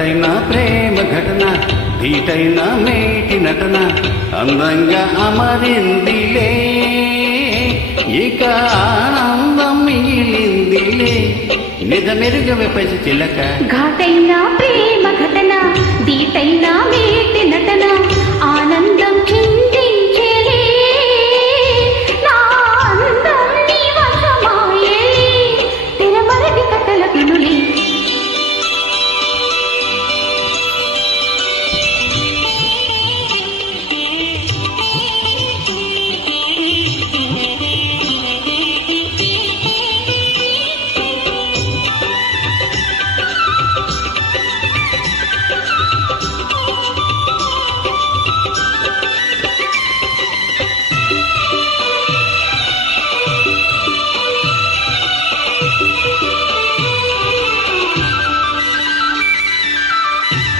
ఘాటైన ప్రేమ ఘటన ధీటైన మేటి నటన అందంగా అమరిందిలే ఇక ఆనందం మిగిలిందిలే నిజమెరుగవే పసి చిలక ఘాటైన ప్రేమ ఘటన ధీటైన మేటి నటన ఆనందం చిందించేలే నా అందం నీ వశమాయే తెరమరది కథల వినులే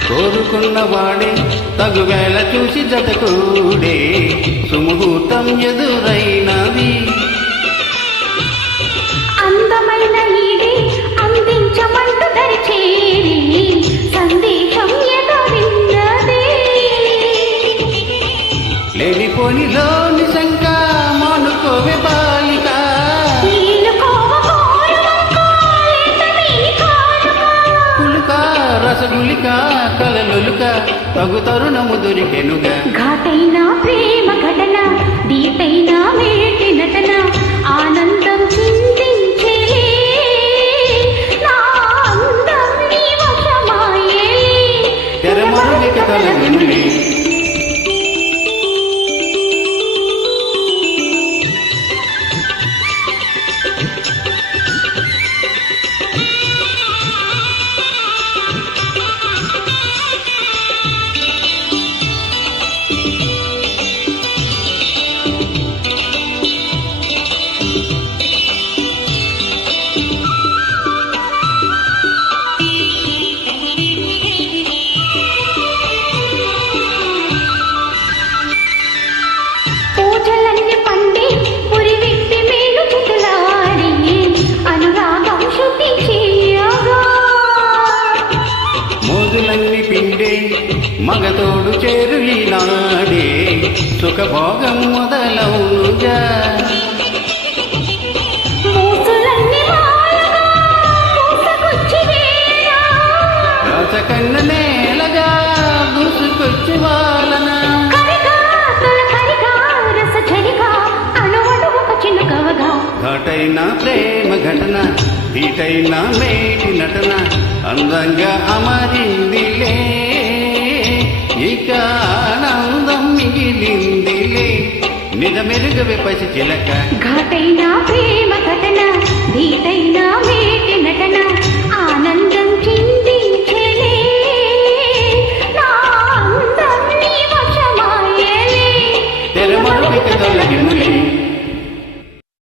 కోరుకున్నవాడే తగువేళ చూసి జతకూడే సుముహూర్తం ఎదురైనది అందమైన ఈడే అందించమంటూ దరిచేరి సందేశం ఎదురిన్నదే లేనిపోనిలోని శంక మానుకోవే బాలిక పులుక రసగులిక కలలులుక తగు తరుణము దొరికెనుగా ఘాటైన ప్రేమ ఘటన ధీటైన మేటి నటన ఆనందం చిందించేలే నా అందం నీ వశమాయే తెరమరుగ కథల వినులే పూజలన్నీ పండి పురి విప్పి మేలు చితులాడి అనురాగం శుద్ధి చేయగా మోజులన్నీ పిండే మగతోడు చేరు ఈనాడే సుఖభోగం మొదలవునుగా మూసులన్నీ మాయగా పూసకొచ్చి వేళ రాచకన్న నేలగా దూసుకొచ్చి వాలన కరిగా తొలకరిగా రసఝరిగా అణువణువు ఒక చినుకవగా ఘాటైన ప్రేమ ఘటన ధీటైన మేటి నటన అందంగా అమరిందిలే ఇక ఆనందం మిగిలిందిలే నిజమెరుగవే పసి చిలక ఘాటైన ప్రేమ ఘటన